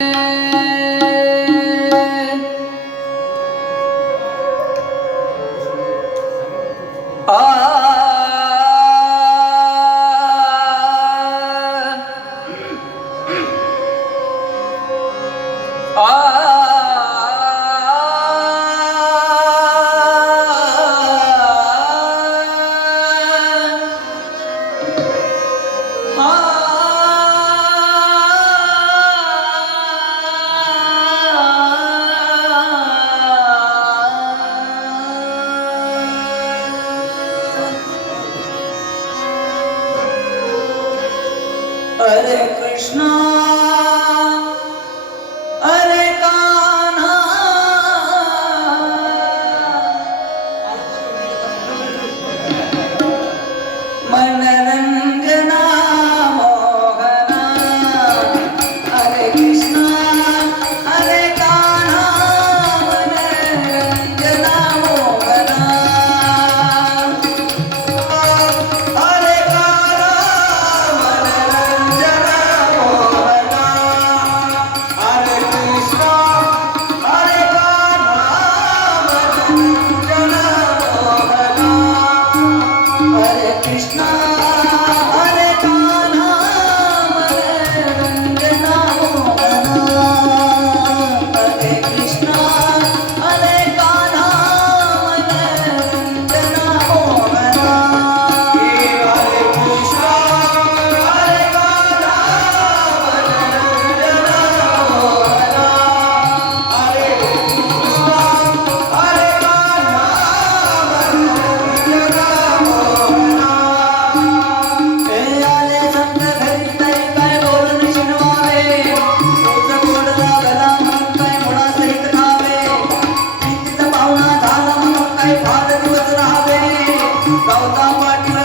Música हरे कृष्णा हरे Kanha. मनरंजना Krishna. गावता पाटील